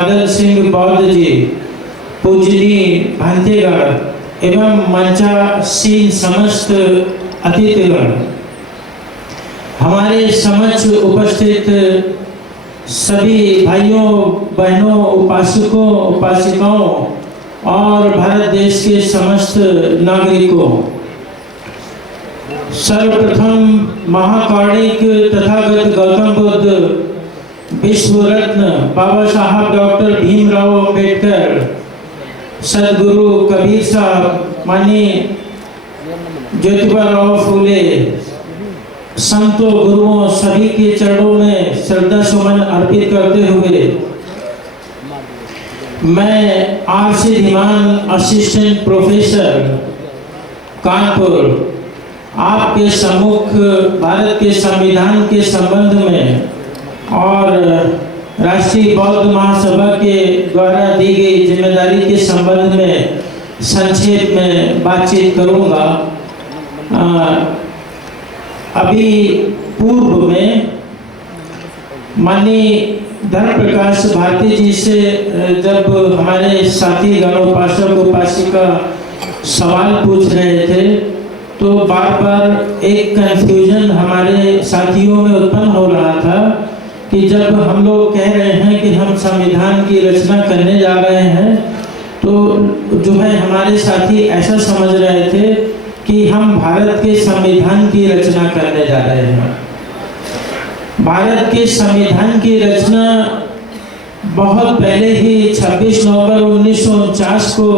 बादल सिंह बौद्ध जी, पूजनीय भांतेगण एवं मंचासीन समस्त अतिथिगण, हमारे समक्ष उपस्थित सभी भाइयों बहनों, उपासकों उपासिकाओं और भारत देश के समस्त नागरिकों, सर्वप्रथम महाकारुणिक तथागत गौतम बुद्ध, विश्व रत्न बाबा साहब डॉक्टर भीमराव अंबेडकर, सदगुरु कबीर साहब, माननीय ज्योतिबा फूले, संतों गुरुओं सभी के चरणों में श्रद्धा सुमन अर्पित करते हुए मैं RC. Dhiman, assistant professor Kanpur, आपके सम्मुख भारत के संविधान के संबंध में और राष्ट्रीय बौद्ध महासभा के द्वारा दी गई जिम्मेदारी के संबंध में संक्षेप में बातचीत करूंगा। अभी पूर्व में माननीय धर्म प्रकाश भारती जी से जब हमारे साथी गणोपासक उपासिका सवाल पूछ रहे थे तो बार बार एक कंफ्यूजन हमारे साथियों में उत्पन्न हो रहा था कि जब हम लोग कह रहे हैं कि हम संविधान की रचना करने जा रहे हैं तो जो है हमारे साथी ऐसा समझ रहे थे कि हम भारत के संविधान की रचना करने जा रहे हैं। भारत के संविधान की रचना बहुत पहले ही 26 नवंबर 1949 को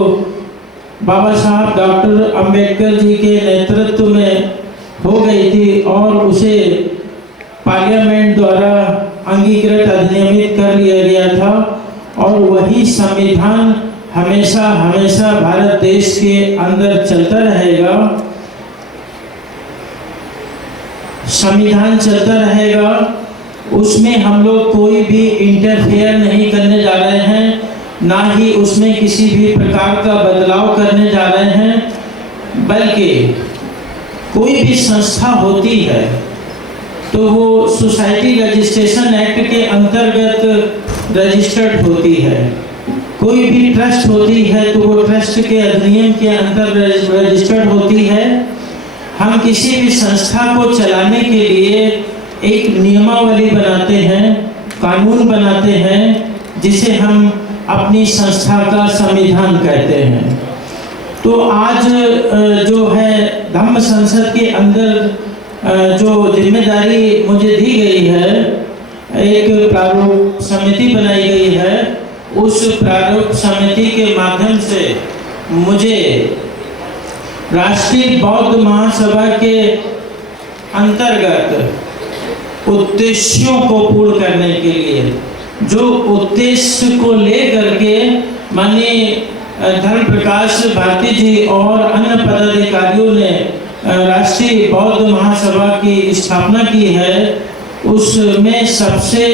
बाबा साहब डॉक्टर अंबेडकर जी के नेतृत्व में हो गई थी और उसे पार्लियामेंट द्वारा अंगीकृत अधिनियमित कर लिया गया था और वही संविधान हमेशा हमेशा भारत देश के अंदर चलता रहेगा। संविधान चलता रहेगा, उसमें हम लोग कोई भी इंटरफेयर नहीं करने जा रहे हैं, ना ही उसमें किसी भी प्रकार का बदलाव करने जा रहे हैं, बल्कि कोई भी संस्था होती है तो वो सोसाइटी रजिस्ट्रेशन एक्ट के अंतर्गत रजिस्टर्ड होती है। कोई भी ट्रस्ट होती है तो वो ट्रस्ट के अधिनियम के अंतर रजिस्टर्ड होती है। हम किसी भी संस्था को चलाने के लिए एक नियमावली बनाते हैं, कानून बनाते हैं, जिसे हम अपनी संस्था का संविधान कहते हैं। तो आज जो है धम्म संसद के अंदर जो जिम्मेदारी मुझे दी गई है, एक प्रारूप समिति बनाई गई है, उस प्रारूप समिति के माध्यम से मुझे राष्ट्रीय बौद्ध महासभा के अंतर्गत उद्देश्यों को पूर्ण करने के लिए, जो उद्देश्य को लेकर के माननीय धर्म प्रकाश भारती जी और अन्य पदाधिकारियों ने राष्ट्रीय बौद्ध महासभा की स्थापना की है, उसमें सबसे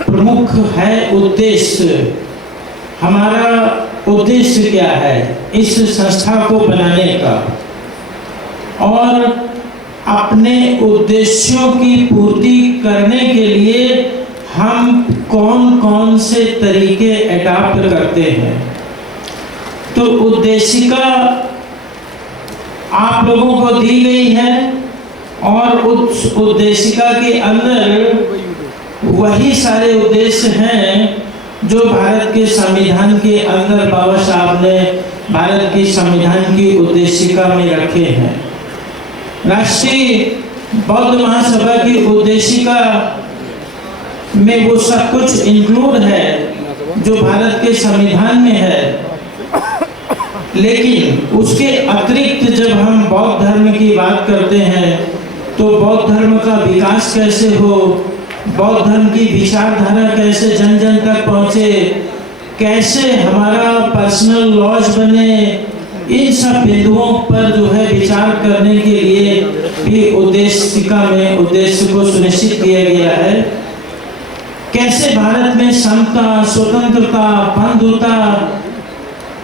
प्रमुख है उद्देश्य। हमारा उद्देश्य क्या है इस संस्था को बनाने का, और अपने उद्देश्यों की पूर्ति करने के लिए हम कौन कौन से तरीके अडॉप्ट करते हैं। तो उद्देशिका आप लोगों को दी गई है और उस उद्देशिका के अंदर वही सारे उद्देश्य हैं जो भारत के संविधान के अंदर बाबा साहब ने भारत की संविधान की उद्देशिका में रखे हैं। राष्ट्रीय बौद्ध महासभा की उद्देशिका में वो सब कुछ इंक्लूड है जो भारत के संविधान में है, लेकिन उसके अतिरिक्त जब हम बौद्ध धर्म की बात करते हैं तो बौद्ध धर्म का विकास कैसे हो, बौद्ध धर्म की विचारधारा कैसे जन जन तक पहुँचे, कैसे हमारा पर्सनल लॉज बने, इन सब बिंदुओं पर जो है विचार करने के लिए भी उद्देशिका में उद्देश्य को सुनिश्चित किया गया है। कैसे भारत में समता, स्वतंत्रता, बंधुता,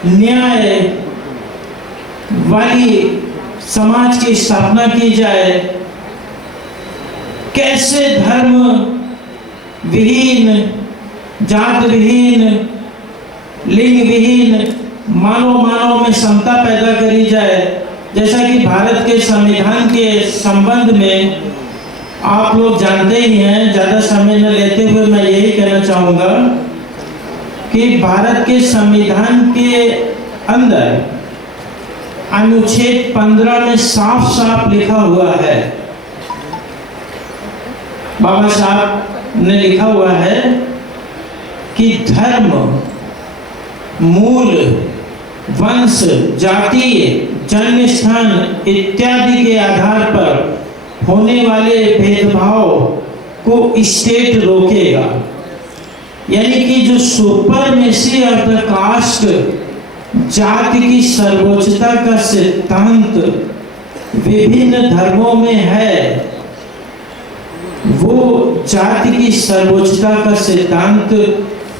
न्याय वाली समाज की स्थापना की जाए, कैसे धर्म विहीन जात विहीन, लिंग विहीन, मानव मानव में समता पैदा करी जाए। जैसा कि भारत के संविधान के संबंध में आप लोग जानते ही हैं, ज़्यादा समय न लेते हुए मैं यही कहना चाहूँगा कि भारत के संविधान के अंदर अनुच्छेद 15 में साफ साफ लिखा हुआ है, बाबा साहब ने लिखा हुआ है कि धर्म, मूल, वंश, जाति, जन्म स्थान इत्यादि के आधार पर होने वाले भेदभाव को स्टेट रोकेगा। यानी कि जो सुपरमेसी ऑफ द कास्ट, जाति की सर्वोच्चता का सिद्धांत विभिन्न धर्मों में है, वो जाति की सर्वोच्चता का सिद्धांत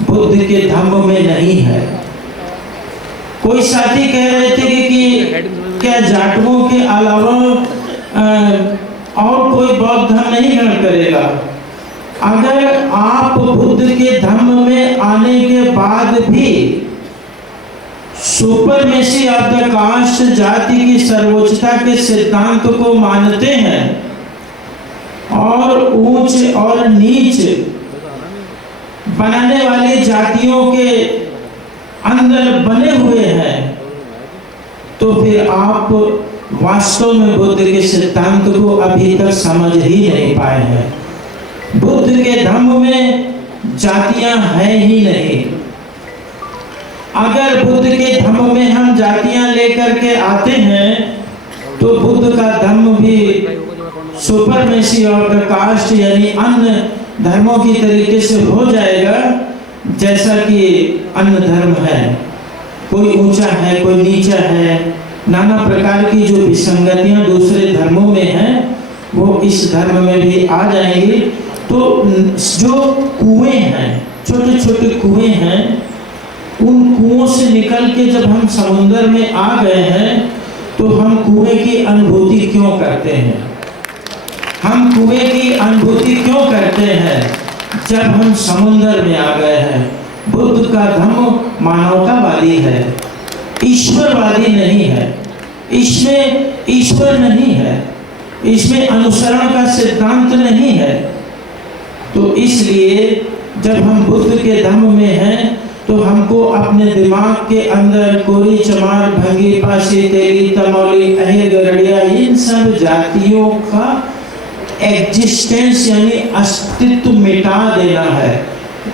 बुद्ध के धम्म में नहीं है। कोई साथी कह रहे थे कि क्या जाटवों के अलावा और कोई बौद्ध धर्म नहीं ग्रहण करेगा। अगर आप बुद्ध के धम्म में आने के बाद भी सुपरमेसी ऑफ द कास्ट, जाति की सर्वोच्चता के सिद्धांत को मानते हैं और ऊंच और नीच बनाने वाली जातियों के अंदर बने हुए हैं, तो फिर आप वास्तव में बुद्ध के सिद्धांत को अभी तक समझ ही नहीं पाए हैं। बुद्ध के धम्म में जातियां हैं ही नहीं। अगर बुद्ध के धम्म में हम जातियां लेकर के आते हैं तो बुद्ध का धम्म भी सुपरमेसी ऑफ द कास्ट यानी अन्य धर्मों की तरीके से हो जाएगा, जैसा कि अन्य धर्म है। कोई ऊंचा है, कोई नीचा है, नाना प्रकार की जो विसंगतियां दूसरे धर्मों में हैं वो इस धर्म में भी आ जाएंगी। तो जो कुएं हैं, छोटे छोटे कुएं हैं, उन कुओं से निकल के जब हम समुद्र में आ गए हैं तो हम कुएं की अनुभूति क्यों करते हैं? हम कुएं की अनुभूति क्यों करते हैं जब हम समुद्र में आ गए हैं? बुद्ध का धम्म मानवतावादी है, ईश्वरवादी नहीं है। इसमें ईश्वर नहीं है, इसमें अनुसरण का सिद्धांत नहीं है। तो इसलिए जब हम बुद्ध के धम्म में हैं तो हमको अपने दिमाग के अंदर कोरी, चमार, भंगी, पासी, तेली, तमौली, अहिर, गरड़िया, इन सब जातियों का एग्जिस्टेंस यानी अस्तित्व मिटा देना है।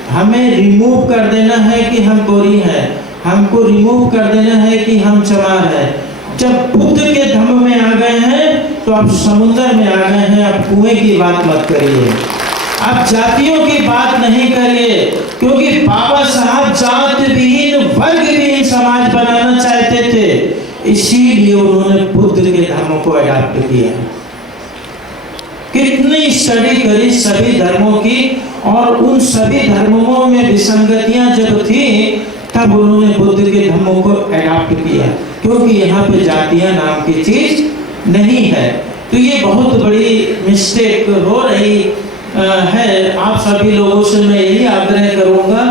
हमें रिमूव कर देना है कि हम कोरी हैं, हमको रिमूव कर देना है कि हम चमार हैं। जब बुद्ध के धम्म में आ गए हैं तो अब समुद्र में आ गए हैं, अब कुएं की बात मत करिए, अब जातियों की बात नहीं करिए, क्योंकि बाबा साहब जात विहीन, वर्ग विहीन समाज बनाना चाहते थे, इसीलिए उन्होंने बुद्ध के धर्म को अडॉप्ट किया। कितनी स्टडी करी सभी धर्मों की, और उन सभी धर्मों में विसंगतियां जब थी तब उन्होंने बुद्ध के धर्मों को अडॉप्ट किया, क्योंकि यहाँ पे जातियां नाम की चीज नहीं है। तो ये बहुत बड़ी मिस्टेक हो रही है। आप सभी लोगों से मैं यही आग्रह करूंगा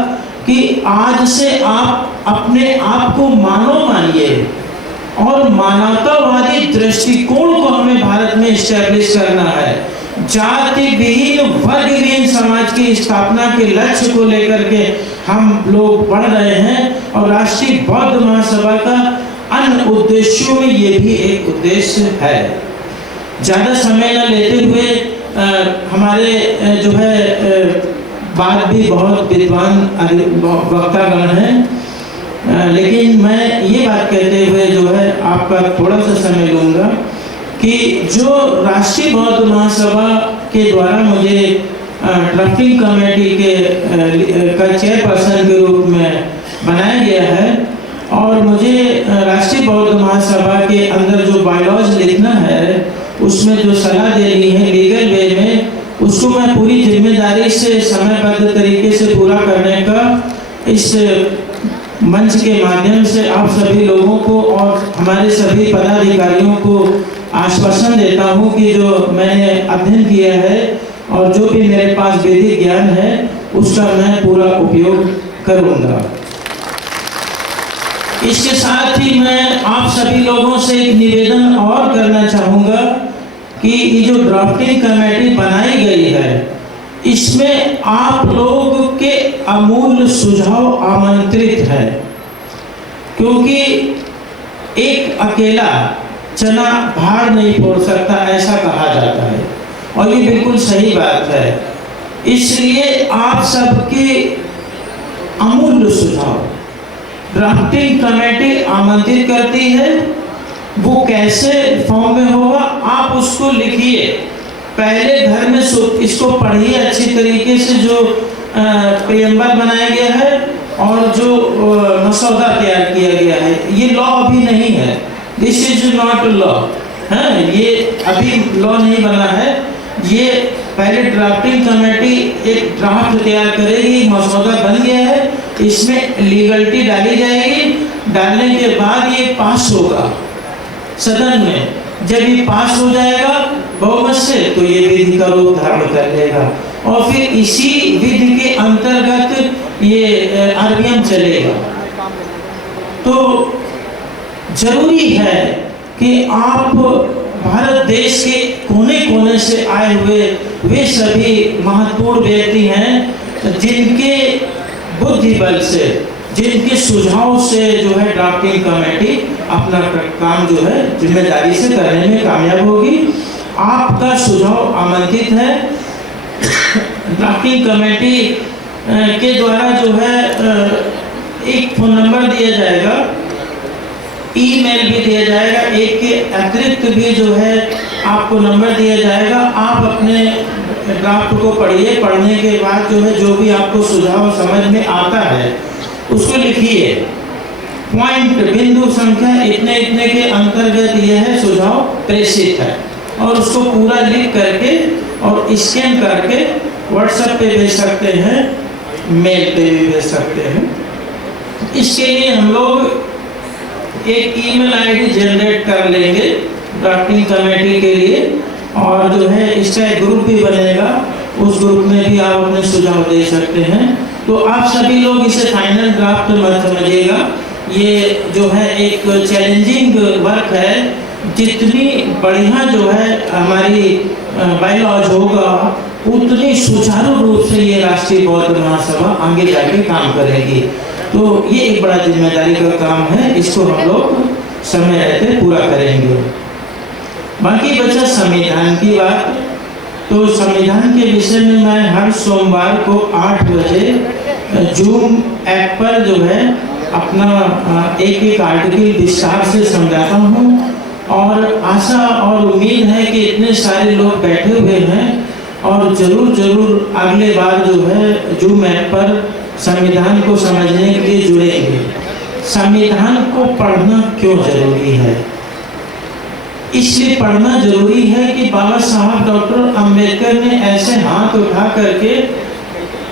कि आज से आप अपने आप को मानव मानिए और मानवतावादी दृष्टिकोण को हमें भारत में एस्टैब्लिश करना है। जाति विहीन, वर्ग विहीन समाज की स्थापना के लक्ष्य को लेकर के हम लोग बढ़ रहे हैं, और राष्ट्रीय बौद्ध महासभा का अन्य उद्देश्यों में ये भी एक उद्देश्य है। ज़्यादा समय न लेते हुए हमारे जो है बात भी बहुत विद्वान वक्तागण हैं, लेकिन मैं ये बात कहते हुए जो है आपका थोड़ा सा समय लूँगा कि जो राष्ट्रीय बौद्ध महासभा के द्वारा मुझे ड्राफ्टिंग कमेटी का चेयरपर्सन के रूप में बनाया गया है, और मुझे राष्ट्रीय बौद्ध महासभा के अंदर जो बायलॉज लिखना है उसमें जो सलाह देनी है लीगल वे में, उसको मैं पूरी जिम्मेदारी से समयबद्ध तरीके से पूरा करने का इस मंच के माध्यम से आप सभी लोगों को और हमारे सभी पदाधिकारियों को आश्वासन देता हूं कि जो मैंने अध्ययन किया है और जो भी मेरे पास वैदिक ज्ञान है उसका मैं पूरा उपयोग करूंगा। इसके साथ ही मैं आप सभी लोगों से एक निवेदन और करना चाहूँगा कि ये जो ड्राफ्टिंग कमेटी बनाई गई है, इसमें आप लोग के अमूल्य सुझाव आमंत्रित है, क्योंकि एक अकेला चना भार नहीं फोड़ सकता, ऐसा कहा जाता है और ये बिल्कुल सही बात है। इसलिए आप सबके अमूल्य सुझाव ड्राफ्टिंग कमेटी आमंत्रित करती है। वो कैसे फॉर्म में होगा, आप उसको लिखिए, पहले घर में इसको पढ़िए अच्छी तरीके से, जो प्रियम्बल बनाया गया है और जो मसौदा तैयार किया गया है। ये लॉ अभी नहीं है, दिस इज नॉट लॉ, है ये अभी लॉ नहीं बना है। ये पहले ड्राफ्टिंग कमेटी एक ड्राफ्ट तैयार करेगी, मसौदा बन गया है, इसमें लीगलिटी डाली जाएगी, डालने के बाद ये पास होगा सदन में। जब ये पास हो जाएगा बहुमत से, तो ये विधि का रूप धारण कर लेगा और फिर इसी विधि के अंतर्गत ये आरबीएम चलेगा। तो जरूरी है कि आप भारत देश के कोने कोने से आए हुए वे सभी महत्वपूर्ण व्यक्ति हैं जिनके बुद्धि बल से, जिनके सुझाव से जो है ड्राफ्टिंग कमेटी अपना काम जो है जिम्मेदारी से करने में कामयाब होगी। आपका सुझाव आमंत्रित है। ड्राफ्टिंग कमेटी के द्वारा जो है एक फ़ोन नंबर दिया जाएगा, ईमेल भी दिया जाएगा, एक के अतिरिक्त भी जो है आपको नंबर दिया जाएगा। आप अपने ड्राफ्ट को पढ़िए, पढ़ने के बाद जो है जो भी आपको सुझाव समझ में आता है उसको लिखिए, पॉइंट बिंदु संख्या इतने इतने के अंतर्गत यह सुझाव प्रेषित है, और उसको पूरा लिख करके और स्कैन करके व्हाट्सएप पे भेज सकते हैं, मेल पे भी भेज सकते हैं। इसके लिए हम लोग एक ईमेल आईडी जनरेट कर लेंगे ड्राफ्टिंग कमेटी के लिए, और जो है इसका एक ग्रुप भी बनेगा, उस ग्रुप में भी आप अपने सुझाव दे सकते हैं। तो आप सभी लोग इसे फाइनल ड्राफ्ट मत समझिएगा, ये जो है एक चैलेंजिंग वर्क है। जितनी बढ़िया जो है हमारी बायलॉज होगा, उतनी सुचारू रूप से ये राष्ट्रीय बौद्ध महासभा आगे जाके काम करेगी। तो ये एक बड़ा जिम्मेदारी का काम है, इसको हम लोग समय रहते पूरा करेंगे। बाकी बचा संविधान की बात। तो संविधान के विषय में मैं हर सोमवार को 8 बजे जूम ऐप पर जो है अपना एक एक आर्टिकल विस्तार से समझाता हूँ, और आशा और उम्मीद है कि इतने सारे लोग बैठे हुए हैं और ज़रूर अगले बार जो है जूम ऐप पर संविधान को समझने के लिए जुड़ेंगे। संविधान को पढ़ना क्यों जरूरी है? इसलिए पढ़ना जरूरी है कि बाबा साहब डॉक्टर अंबेडकर ने ऐसे हाथ उठा करके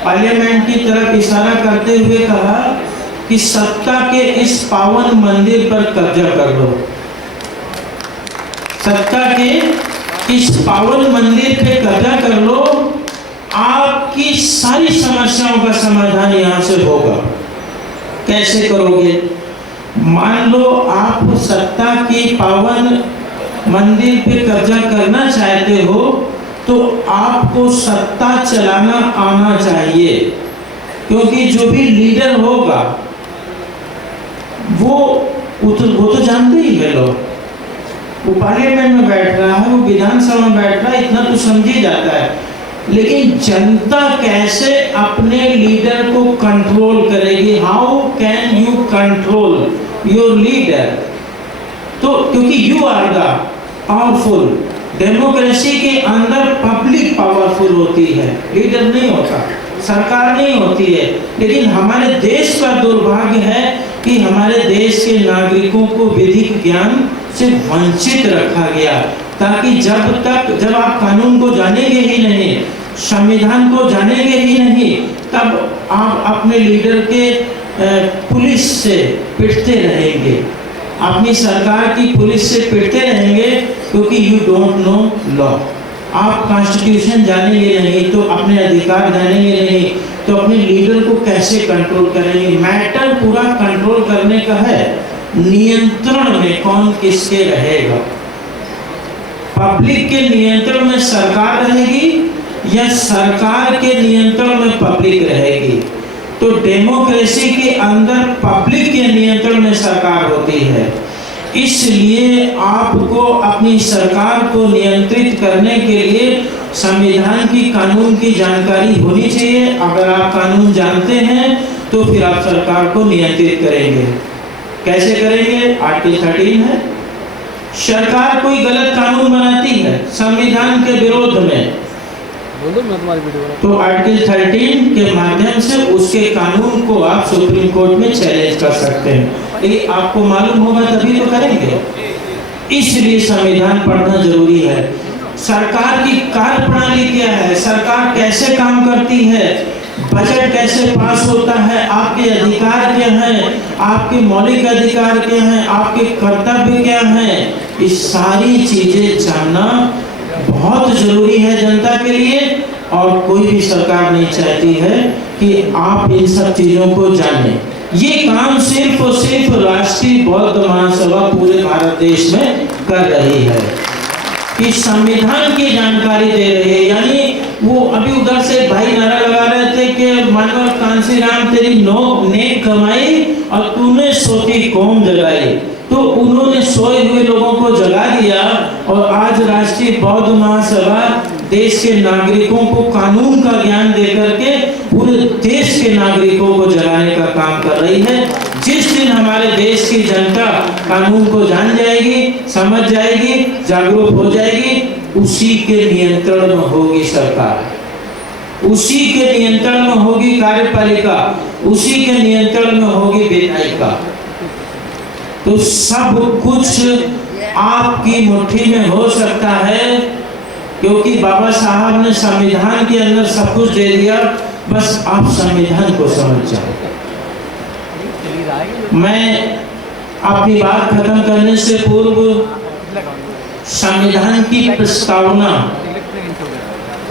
पार्लियामेंट की तरफ इशारा करते हुए कहा कि सत्ता के इस पावन मंदिर पर कब्जा कर लो। सत्ता के इस पावन मंदिर पे कब्जा कर लो, आपकी सारी समस्याओं का समाधान यहाँ से होगा। कैसे करोगे? मान लो आप सत्ता की पावन मंदिर पे कब्जा करना चाहते हो, तो आपको सत्ता चलाना आना चाहिए, क्योंकि जो भी लीडर होगा वो तो जानते ही है लोग, वो पार्लियामेंट में बैठ रहा है, वो विधानसभा में बैठ रहा है, इतना तो समझ ही जाता है। लेकिन जनता कैसे अपने लीडर को कंट्रोल करेगी? How can you control your leader? तो क्योंकि you are the powerful. Democracy के अंदर पब्लिक पावरफुल होती है, लीडर नहीं होता, सरकार नहीं होती है। लेकिन हमारे देश का दुर्भाग्य है कि हमारे देश के नागरिकों को विधिक ज्ञान से वंचित रखा गया, ताकि जब आप कानून को जानेंगे ही नहीं, संविधान को जानेंगे ही नहीं, तब आप अपने लीडर के पुलिस से पिटते रहेंगे, अपनी सरकार की पुलिस से पिटते रहेंगे, क्योंकि यू डोंट नो लॉ। आप कॉन्स्टिट्यूशन जानेंगे नहीं, तो अपने अधिकार जानेंगे नहीं, तो अपने लीडर को कैसे कंट्रोल करेंगे। मैटर पूरा कंट्रोल करने का है, नियंत्रण में कौन किसके रहेगा। पब्लिक के नियंत्रण में सरकार रहेगी या सरकार के नियंत्रण में पब्लिक रहेगी। तो डेमोक्रेसी के अंदर पब्लिक के नियंत्रण में सरकार होती है। इसलिए आपको अपनी सरकार को नियंत्रित करने के लिए संविधान की, कानून की जानकारी होनी चाहिए। अगर आप कानून जानते हैं तो फिर आप सरकार को नियंत्रित करेंगे। कैसे करेंगे? आर्टिकल 13 है। सरकार कोई गलत कानून बनाती है संविधान के विरोध में, तो आर्टिकल 13 के माध्यम से उसके कानून को आप सुप्रीम कोर्ट में चैलेंज कर सकते हैं। लेकिन आपको मालूम होगा तभी तो करेंगे। इसलिए संविधान पढ़ना जरूरी है। सरकार की कार्यप्रणाली क्या है, सरकार कैसे काम करती है, बजट कैसे पास होता है, आपके अधिकार क्या हैं, आपके मौलिक अधिकार क्या हैं, आपके कर्तव्य क्या हैं, ये सारी चीजें जानना बहुत जरूरी है जनता के लिए। और कोई भी सरकार नहीं चाहती है कि आप इन सब चीजों को जानें। ये काम सिर्फ और सिर्फ राष्ट्रीय बौद्ध महासभा पूरे भारत देश में कर रही है कि संविधान की जानकारी दे रही है। यानी वो अभी उधर से भाई नारा लगा रहे थे कि मानव कांसी राम तेरी नेक कमाई और तूने सोती कौम जगाई, तो उन्होंने सोए हुए लोगों को जगा दिया। और आज राष्ट्रीय बौद्ध महासभा देश के नागरिकों को कानून का ज्ञान देकर के पूरे देश के नागरिकों को जगाने का काम कर रही है। जिस दिन हमारे देश की जनता कानून को जान जाएगी, समझ जाएगी, जागरूक हो जाएगी, उसी के नियंत्रण में होगी सरकार, उसी के नियंत्रण में होगी कार्यपालिका, उसी के नियंत्रण में होगी विधायिका। तो सब कुछ आपकी मुट्ठी में हो सकता है, क्योंकि बाबा साहब ने संविधान के अंदर सब कुछ दे दिया। बस आप संविधान को समझ जाओ। मैं अपनी बात खत्म करने से पूर्व संविधान की प्रस्तावना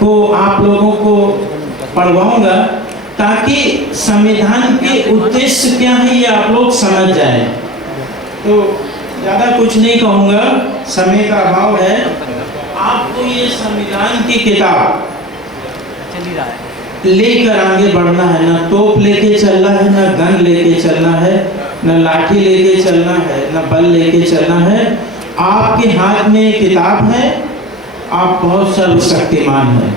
को आप लोगों को पढ़वाऊंगा, ताकि संविधान के उद्देश्य क्या है ये आप लोग समझ जाएं। तो ज़्यादा कुछ नहीं कहूँगा, समय का अभाव है। आपको ये संविधान की किताब लेकर आगे बढ़ना है। ना तोप लेके चलना है, ना गन लेके चलना है, ना लाठी लेके चलना है, ना बल लेके चलना है। आपके हाथ में किताब है, आप बहुत सर्वशक्तिमान हैं।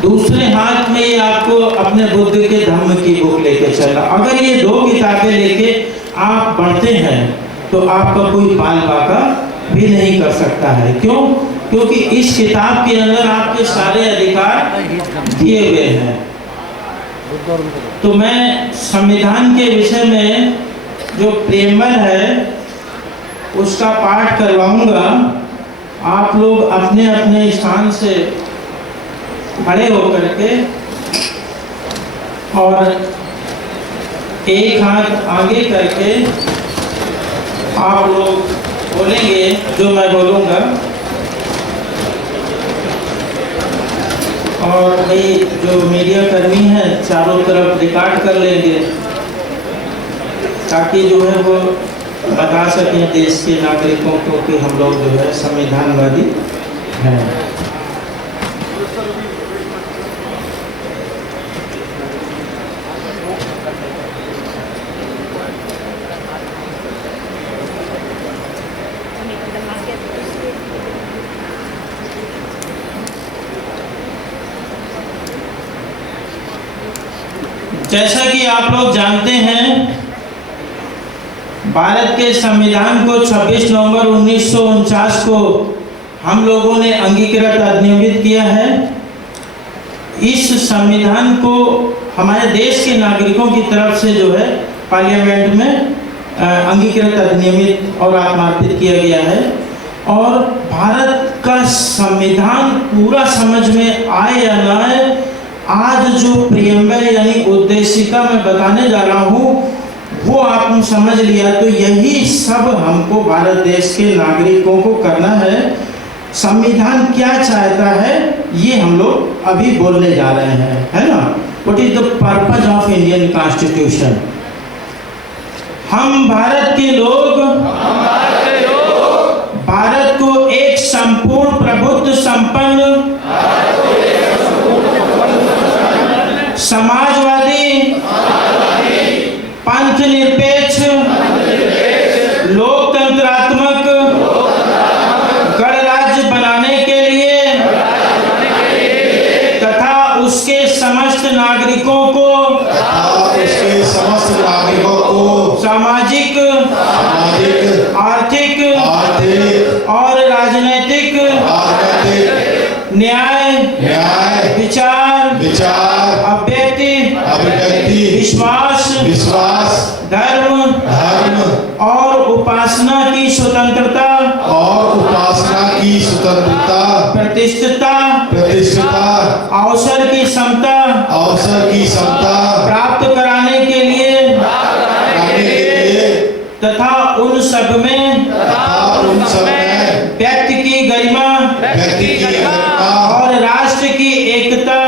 दूसरे हाथ में आपको अपने बुद्ध के धम्म की बुक लेके चलना। अगर ये दो किताबें लेके आप बढ़ते हैं तो आपका कोई बाल बाका भी नहीं कर सकता है। क्यों? क्योंकि इस किताब के अंदर आपके सारे अधिकार दिए हुए हैं। तो मैं संविधान के विषय में जो प्रेमल है उसका पाठ करवाऊंगा। आप लोग अपने अपने स्थान से खड़े होकर के और एक हाथ आगे करके आप लोग बोलेंगे जो मैं बोलूँगा। और भाई जो मीडिया कर्मी हैं चारों तरफ रिकॉर्ड कर लेंगे, ताकि जो है वो बता सकें देश के नागरिकों को कि हम लोग जो है संविधानवादी हैं। जैसा कि आप लोग जानते हैं, भारत के संविधान को 26 नवंबर 1949 को हम लोगों ने अंगीकृत अधिनियमित किया है। इस संविधान को हमारे देश के नागरिकों की तरफ से जो है पार्लियामेंट में अंगीकृत अधिनियमित और आत्मार्पित किया गया है। और भारत का संविधान पूरा समझ में आए या ना आए, आज जो प्रियम्बल यानी उद्देशिका मैं बताने जा रहा हूँ वो आपने समझ लिया। तो यही सब हमको भारत देश के नागरिकों को करना है। संविधान क्या चाहता है, ये हम लोग अभी बोलने जा रहे हैं, है ना। What is the purpose of Indian constitution. हम भारत के लोग भारत को एक संपूर्ण प्रभुत्व संपन्न समाजवादी पंथ निरपेक्ष लोकतंत्रात्मक गणराज्य बनाने के लिए तथा उसके समस्त नागरिकों को सामाजिक आर्थिक और राजनीतिक न्याय विचार अभिव्यक्ति विश्वास धर्म और उपासना की स्वतंत्रता प्रतिष्ठिता अवसर की समता प्राप्त कराने के लिए तथा उन सब में व्यक्ति की गरिमा और राष्ट्र की एकता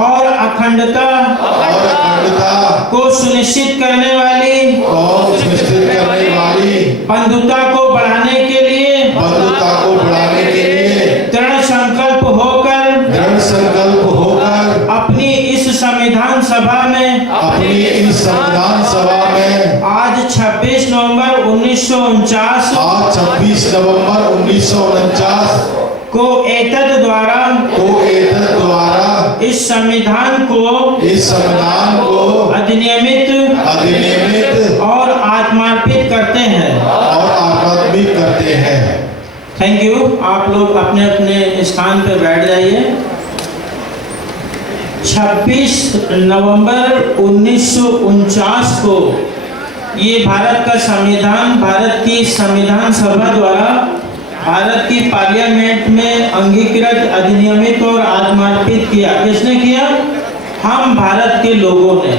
और अखंडता को सुनिश्चित करने वाली बंधुता को बढ़ाने के लिए दृढ़ संकल्प होकर अपनी इस संविधान सभा में आज 26 नवंबर 1949 को एतद द्वारा इस संविधान को अधिनियमित और आत्मार्पित करते हैं। Thank you. आप लोग अपने अपने स्थान पर बैठ जाइए। 26 नवंबर 1949 को ये भारत का संविधान भारत की संविधान सभा द्वारा भारत की पार्लियामेंट में अंगीकृत अधिनियमित और आत्मार्पित किया। किसने किया? हम भारत के लोगों ने,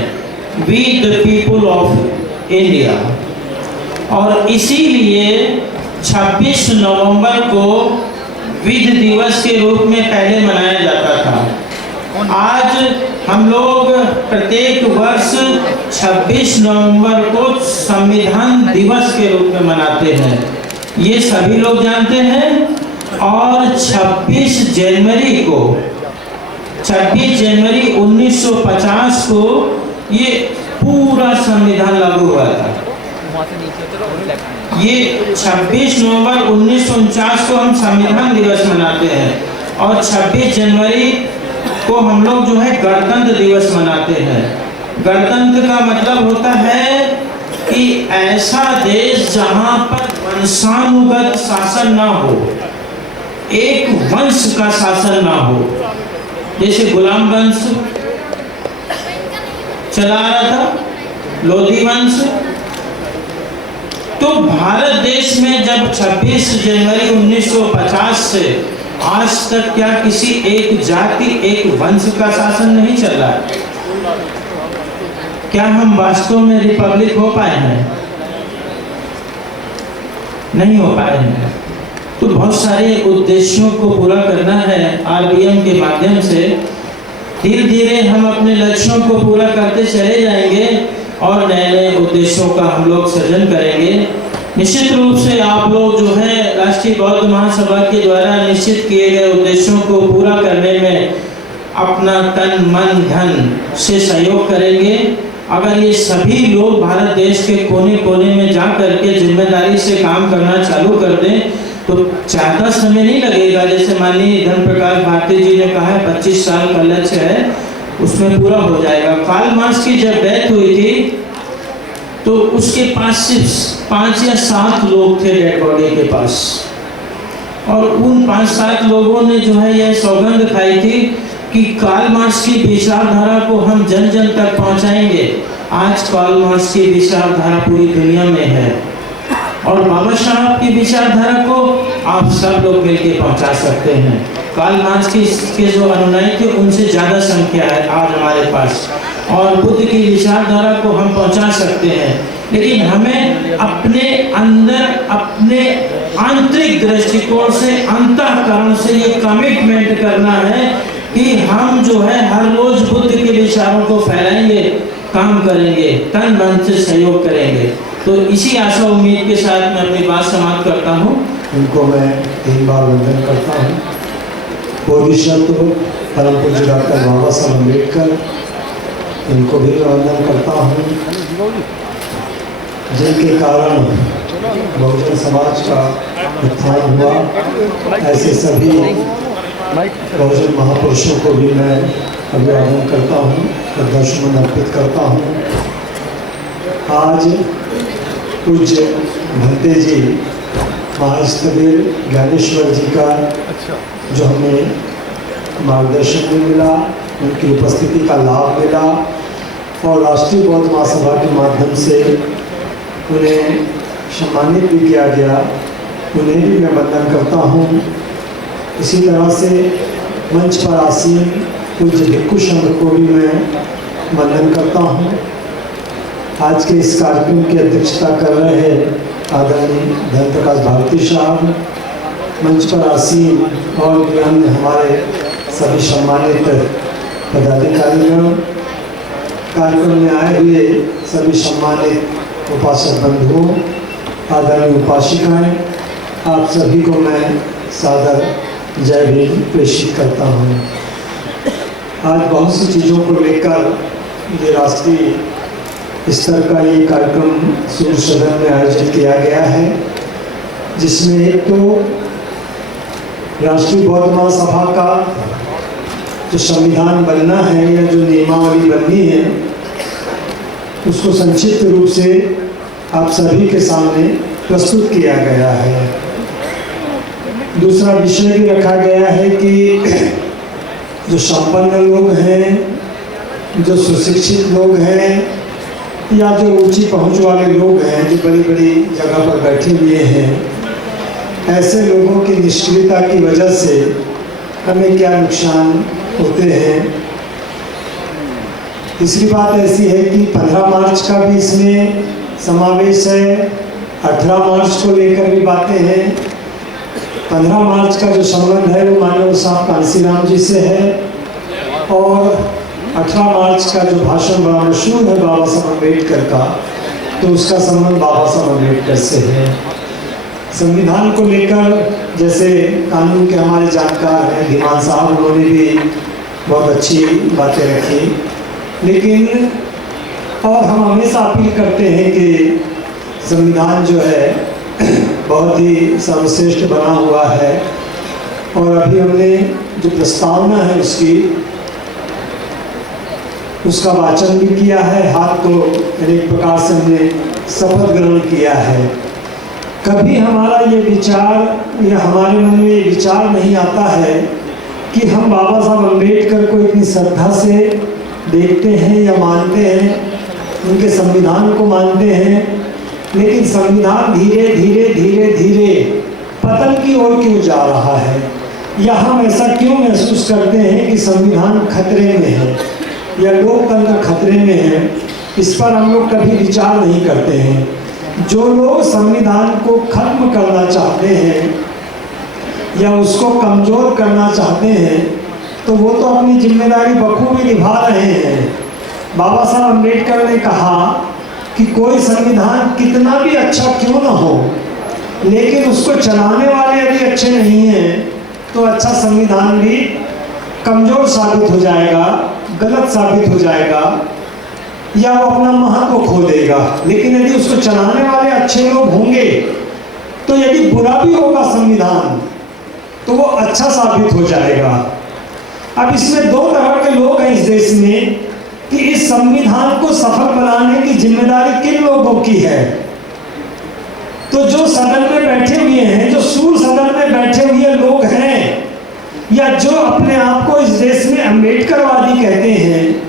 we the people of India. और इसीलिए 26 नवंबर को विधि दिवस के रूप में पहले मनाया जाता था। आज हम लोग प्रत्येक वर्ष 26 नवंबर को संविधान दिवस के रूप में मनाते हैं, ये सभी लोग जानते हैं। और 26 जनवरी 1950 को ये पूरा संविधान लागू हुआ था। ये 26 नवंबर 1949 को हम संविधान दिवस मनाते हैं और 26 जनवरी को हम लोग जो है गणतंत्र दिवस मनाते हैं। गणतंत्र का मतलब होता है कि ऐसा देश जहां पर वंशानुगत शासन ना हो, एक वंश का शासन ना हो। जैसे गुलाम वंश चला रहा था, लोधी वंश। तो भारत देश में जब 26 जनवरी 1950 से आज तक क्या किसी एक जाति एक वंश का शासन नहीं चल रहा है? क्या हम वास्तव में रिपब्लिक हो पाए हैं? नहीं हो पाए हैं। तो बहुत सारे उद्देश्यों को पूरा करना है आरबीएम के माध्यम से। धीरे धीरे हम अपने लक्ष्यों को पूरा करते चले जाएंगे और नए नए उद्देश्यों का हम लोग सृजन करेंगे। निश्चित रूप से आप लोग जो है राष्ट्रीय बौद्ध महासभा के द्वारा निश्चित किए गए उद्देश्यों को पूरा करने में अपना तन मन धन से सहयोग करेंगे। अगर ये सभी लोग भारत देश के कोने कोने में जा करके जिम्मेदारी से काम करना चालू कर दें तो ज़्यादा समय नहीं लगेगा। जैसे माननीय धर्म प्रकाश भारती जी ने कहा है 25 साल का लक्ष्य है, उसमें पूरा हो जाएगा। कार्ल मार्क्स की जब डेथ हुई थी तो उसके पास सिर्फ 5 या 7 लोग थे डेड बॉडी के पास, और उन 5-7 लोगों ने जो है यह सौगंध खाई थी कि कार्ल मार्क्स की विचारधारा को हम जन जन तक पहुंचाएंगे। आज कार्ल मार्क्स की विचारधारा पूरी दुनिया में है और बाबा साहब की विचारधारा को आप सब लोग मिलकर पहुंचा सकते हैं। कार्ल मार्क्स के जो अनुयायी थे उनसे ज़्यादा संख्या है आज हमारे पास। और बुद्ध की विचारधारा को हम पहुंचा सकते हैं, लेकिन हमें अपने अंदर अपने आंतरिक दृष्टिकोण से, अंतःकरण से ये कमिटमेंट करना है कि हम जो है हर रोज बुद्ध के विचारों को फैलाएंगे, काम करेंगे, तन मन से सहयोग करेंगे। तो इसी आशा उम्मीद के साथ मैं अपनी बात समाप्त करता हूँ। इनको मैं 3 बार वंदन करता हूँ। बोधिसत्व परम पूज्य डॉक्टर बाबा साहब अम्बेडकर, इनको भी मैं वंदन करता हूँ, जिनके कारण बहुजन समाज का उत्थान हुआ। ऐसे सभी बहुजन महापुरुषों को भी मैं अभिवादन करता हूँ, श्रद्धासुमन अर्पित करता हूँ। आज पूज्य भंते जी महास्थवीर ज्ञानेश्वर जी का जो हमें मार्गदर्शन भी मिला, उनकी उपस्थिति का लाभ मिला और राष्ट्रीय बौद्ध महासभा के माध्यम से उन्हें सम्मानित भी किया गया, उन्हें भी मैं वंदन करता हूँ। इसी तरह से मंच पर आसीन पूज्य भिक्खु संघ को भी मैं वंदन करता हूँ। आज के इस कार्यक्रम की अध्यक्षता कर रहे हैं आदरणीय धर्म प्रकाश भारती साहब, मंच पर आसीन और भी अन्य हमारे सभी सम्मानित पदाधिकारीगण, कार्यक्रम में आए हुए सभी सम्मानित उपासक बंधुओं, आदरणीय उपासिकाएं, आप सभी को मैं सादर जय भीम प्रेषित करता हूँ। आज बहुत सी चीज़ों को लेकर ये राष्ट्रीय स्तर का ये कार्यक्रम सूर्य सदन में आयोजित किया गया है, जिसमें एक तो राष्ट्रीय बौद्ध महासभा का जो संविधान बनना है या जो नियमावली बननी है, उसको संक्षिप्त रूप से आप सभी के सामने प्रस्तुत किया गया है। दूसरा विषय भी रखा गया है कि जो संपन्न लोग हैं, जो सुशिक्षित लोग हैं या जो ऊंची पहुंच वाले लोग हैं, जो बड़ी बड़ी जगह पर बैठे हुए हैं, ऐसे लोगों की निष्क्रियता की वजह से हमें क्या नुकसान होते हैं। तीसरी बात ऐसी है कि 15 मार्च का भी इसमें समावेश है, 18 मार्च को लेकर भी बातें हैं। 15 मार्च का जो संबंध है वो माननीय साहब कांसीराम जी से है और 18 मार्च का जो भाषण बड़ा मशहूर है बाबा साहब अम्बेडकर का, तो उसका संबंध बाबा साहब अम्बेडकर से है। संविधान को लेकर जैसे कानून के हमारे जानकार हैं धीमान साहब, उन्होंने भी बहुत अच्छी बातें रखी, लेकिन और हम हमेशा अपील करते हैं कि संविधान जो है बहुत ही सर्वश्रेष्ठ बना हुआ है और अभी हमने जो प्रस्तावना है उसका वाचन भी किया है, हाथ को एक प्रकार से हमने शपथ ग्रहण किया है। कभी हमारा ये विचार या हमारे मन में ये विचार नहीं आता है कि हम बाबा साहब अम्बेडकर को इतनी श्रद्धा से देखते हैं या मानते हैं, उनके संविधान को मानते हैं, लेकिन संविधान धीरे धीरे धीरे धीरे पतन की ओर क्यों जा रहा है, या हम ऐसा क्यों महसूस करते हैं कि संविधान खतरे में है या लोकतंत्र खतरे में है। इस पर हम लोग कभी विचार नहीं करते हैं। जो लोग संविधान को खत्म करना चाहते हैं या उसको कमज़ोर करना चाहते हैं, तो वो तो अपनी जिम्मेदारी बखूबी निभा रहे हैं। बाबा साहब अम्बेडकर ने कहा कि कोई संविधान कितना भी अच्छा क्यों न हो, लेकिन उसको चलाने वाले यदि अच्छे नहीं हैं तो अच्छा संविधान भी कमज़ोर साबित हो जाएगा, गलत साबित हो जाएगा या वो अपना महत्व खो देगा। लेकिन यदि उसको चलाने वाले अच्छे लोग होंगे तो यदि बुरा भी होगा संविधान तो वो अच्छा साबित हो जाएगा। अब इसमें 2 तरह के लोग हैं इस देश में कि इस संविधान को सफल बनाने की जिम्मेदारी किन लोगों की है। तो जो सदन में बैठे हुए हैं, जो सूर सदन में बैठे हुए लोग हैं, या जो अपने आप को इस देश में अम्बेडकरवादी कहते हैं,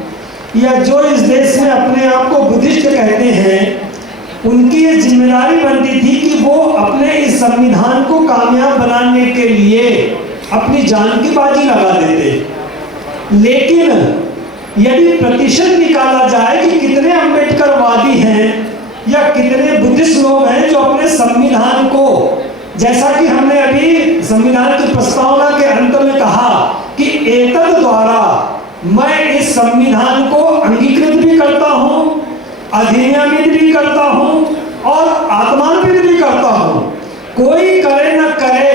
या जो इस देश में अपने आप को बुद्धिस्ट कहते हैं, उनकी ये जिम्मेदारी बनती थी कि वो अपने इस संविधान को कामयाब बनाने के लिए अपनी जान की बाजी लगा देते। लेकिन यदि प्रतिशत निकाला जाए कि कितने अम्बेडकरवादी हैं या कितने बुद्धिस्ट लोग हैं जो अपने संविधान को, जैसा कि हमने अभी संविधान की प्रस्तावना के अंत में कहा कि एतद द्वारा मैं इस संविधान को अंगीकृत भी करता हूं, अधिनियमित भी करता हूं और आत्मार्पित भी करता हूं। कोई करे न करे,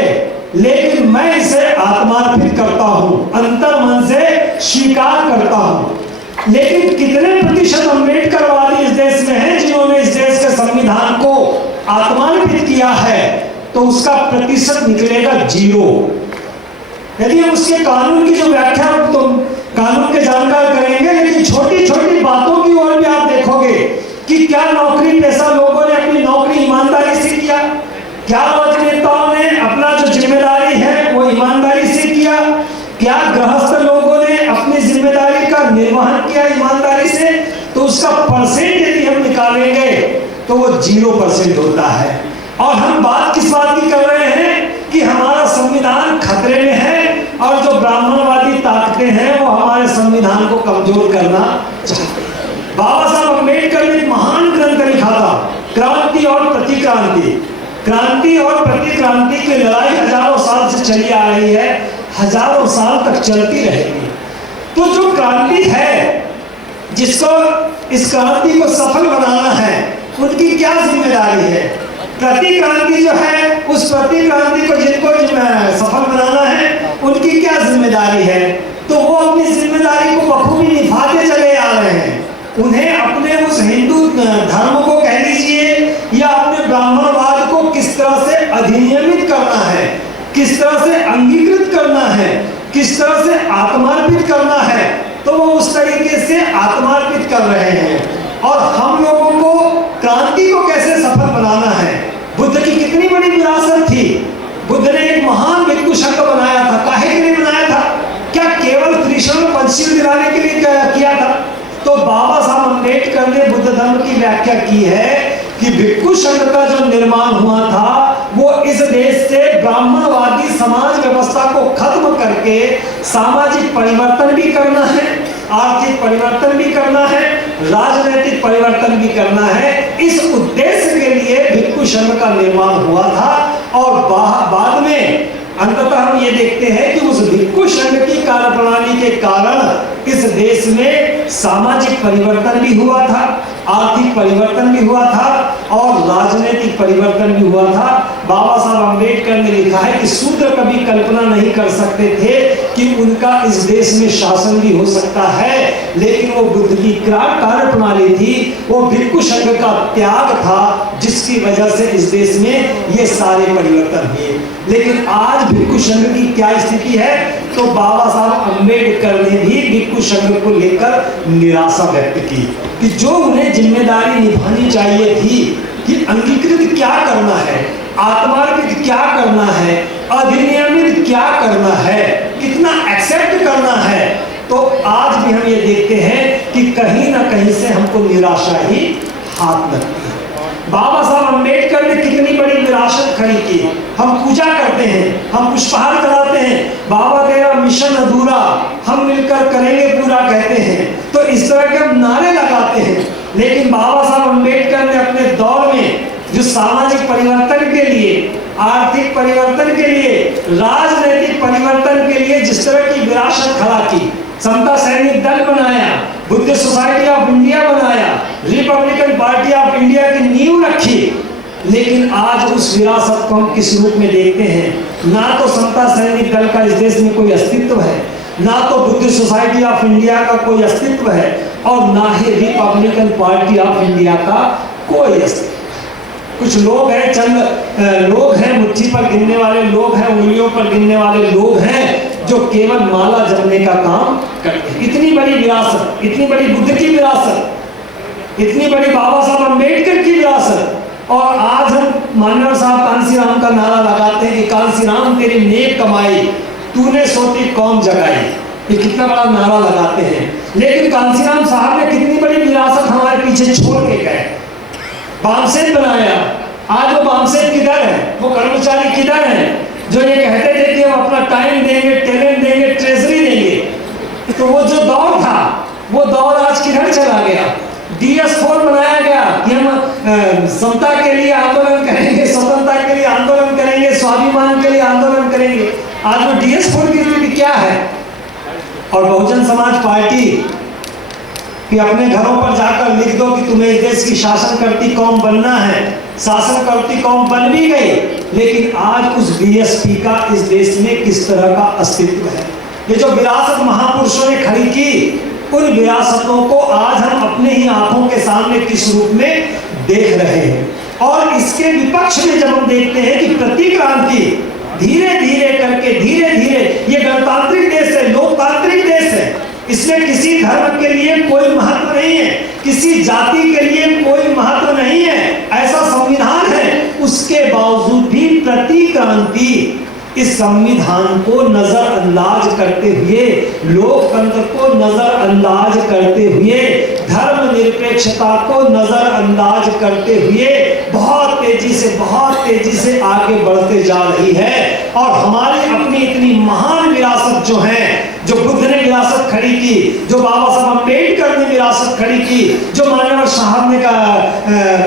लेकिन मैं इसे आत्मार्पित करता हूं, अंतर मन से स्वीकार करता हूं। लेकिन कितने प्रतिशत अम्बेडकरवादी इस देश में हैं जिन्होंने इस देश के संविधान को आत्मार्पित किया है? तो उसका प्रतिशत निकलेगा 0। यदि हम उसके कानून की जो व्याख्या, तो कानून के जानकार करेंगे, लेकिन छोटी छोटी बातों की ओर भी आप देखोगे कि क्या नौकरी पेशा लोगों ने अपनी नौकरी ईमानदारी से किया, क्या राजनेताओं ने अपना जो जिम्मेदारी है वो ईमानदारी से किया, क्या गृहस्थ लोगों ने अपनी जिम्मेदारी का निर्वहन किया ईमानदारी से? तो उसका परसेंट यदि हम निकालेंगे तो वो 0% होता है। और हम बात किस बात की कर रहे हैं कि हमारा संविधान खतरे में है और जो ब्राह्मणवादी ताकतें हैं वो हमारे संविधान को कमजोर करना चाहते हैं। बाबा साहब अम्बेडकर ने एक महान ग्रंथ लिखा था, क्रांति और प्रतिक्रांति। क्रांति और प्रतिक्रांति की लड़ाई हजारों साल से चली आ रही है, हजारों साल तक चलती रहेगी। तो जो क्रांति है, जिसको इस क्रांति को सफल बनाना है, उनकी क्या जिम्मेदारी है? प्रतिक्रांति जो है, उस प्रतिक्रांति को जिनको सफल बनाना है, उनकी क्या जिम्मेदारी है? तो वो अपनी जिम्मेदारी को बखूबी निभाते चले आ रहे हैं। उन्हें अपने उस हिंदू धर्म को कह लीजिए या अपने ब्राह्मणवाद को किस तरह से अधिनियमित करना है, किस तरह से अंगीकृत करना है, किस तरह से आत्मार्पित करना है, तो वो उस तरीके से आत्मार्पित कर रहे हैं। और हम लोगों को क्रांति को कैसे सफल बनाना है? बुद्ध की कितनी बड़ी विरासत थी। बुद्ध ने एक महान भिक्षु संघ बनाया था। काहे के लिए बनाया था? क्या केवल त्रिशूल पंचशील दिलाने के लिए किया था? तो बाबा साहब अम्बेडकर ने बुद्ध धर्म की व्याख्या की है कि भिक्षु संघ का जो निर्माण हुआ था वो इस देश से ब्राह्मणवादी समाज व्यवस्था को खत्म करके सामाजिक परिवर्तन भी करना है, आर्थिक परिवर्तन भी करना है, राजनीतिक परिवर्तन भी करना है। इस उद्देश्य के लिए भिक्षु संघ का निर्माण हुआ था। और बाद में अंततः हम ये देखते हैं कि उस भिक्षु संघ की कार्यप्रणाली के कारण इस देश में सामाजिक परिवर्तन भी हुआ था, आर्थिक परिवर्तन भी हुआ था और राजनीतिक परिवर्तन भी हुआ था। बाबा साहब अम्बेडकर ने लिखा है कि शूद्र कभी कल्पना नहीं कर सकते थे कि उनका इस देश में शासन भी हो सकता है, लेकिन वो बुद्ध की कार्यप्रणाली थी, वो भिक्षु संघ का त्याग था, जिसकी वजह से इस देश में ये सारे परिवर्तन हुए। लेकिन आज भिक्षु संघ की क्या स्थिति है? तो बाबा साहब अम्बेडकर ने भी भिक्षु संघ को लेकर निराशा व्यक्त की कि जो उन्हें जिम्मेदारी निभानी चाहिए थी कि अंगीकृत क्या करना है, आत्मार्पित क्या करना है, अधिनियमित क्या करना है, कितना एक्सेप्ट करना है, तो आज भी हम ये देखते हैं कि कहीं ना कहीं से हमको निराशा ही हाथ लगती है। बाबा साहब अम्बेडकर ने कितनी बड़ी विरासत खड़ी की। हम पूजा करते हैं, हम पुष्पहार चढ़ाते हैं, बाबा तेरा मिशन अधूरा हम मिलकर करेंगे पूरा कहते हैं, तो इस तरह के हम नारे लगाते हैं। लेकिन बाबा साहब अम्बेडकर ने अपने दौर में जो सामाजिक परिवर्तन के लिए, आर्थिक परिवर्तन के लिए, राजनीतिक परिवर्तन के लिए जिस तरह की विरासत खड़ा की, समता सैनिक दल बनाया, बुद्धिस्ट सोसाइटी ऑफ इंडिया बनाया, रिपब्लिकन पार्टी ऑफ इंडिया की नींव रखी, लेकिन आज उस विरासत को हम किस रूप में देखते हैं? ना तो समता सैनिक दल का इस देश में कोई अस्तित्व है, ना तो बुद्धिस्ट सोसाइटी ऑफ इंडिया का कोई अस्तित्व है, और ना ही रिपब्लिकन पार्टी ऑफ इंडिया का कोई अस्तित्व। कुछ लोग हैं, चंद लोग हैं, मुट्ठी पर गिनने वाले लोग हैं, उंगलियों पर गिनने वाले लोग हैं जो केवल माला जपने का काम करते हैं। इतनी बड़ी विरासत, इतनी बड़ी बुद्ध की विरासत, इतनी बड़ी बाबा साहब अम्बेडकर की विरासत, और आज हम मानव साहब कांसीराम का नारा लगाते हैं कि कांसीराम तेरी नेक कमाई, तूने सोती कौम जगाई। ये कितना बड़ा नारा लगाते हैं, लेकिन कांसीराम साहब ने कितनी बड़ी विरासत हमारे पीछे छोड़ के गए। बामसेन बनाया, आज वो बामसेन किधर है? वो कर्मचारी किधर है जो ये कहते थे कि हम अपना टाइम देंगे, टैलेंट देंगे, ट्रेजरी देंगे? तो वो जो दौर था वो दौर आज किधर चला गया? DS4 बनाया गया कि हम समता के लिए आंदोलन करेंगे, स्वतंत्रता के लिए आंदोलन करेंगे, स्वाभिमान के लिए आंदोलन करेंगे। आज वो DS4 की स्थिति क्या है? और बहुजन समाज पार्टी कि अपने घरों पर जाकर लिख दो कि तुम्हें इस देश की शासन करती कौम बनना है, शासन करती कौम बन भी गई, लेकिन आज उस BSP का इस देश में किस तरह का अस्तित्व है। ये जो विरासत महापुरुषों ने खड़ी की, उन विरासतों को आज हम अपने ही आंखों के सामने किस रूप में देख रहे हैं। और इसके विपक्ष में जब हम देखते हैं कि प्रतिक्रांति धीरे धीरे करके, धीरे धीरे, ये गणतांत्रिक देश है, लोकतांत्रिक देश है, इसमें किसी धर्म के लिए कोई महत्व नहीं है, किसी जाति के लिए कोई महत्व नहीं है, ऐसा संविधान है। उसके बावजूद भी प्रतिक्रांति इस संविधान को नजरअंदाज करते हुए, लोकतंत्र को नजरअंदाज करते हुए, धर्मनिरपेक्षता को नजरअंदाज करते हुए बहुत तेजी से आगे बढ़ते जा रही है। और हमारी अपनी इतनी महान विरासत जो है, जो बुद्ध ने विरासत खड़ी की, जो बाबा साहब अम्बेडकर ने विरासत खड़ी की, जो मानव साहब ने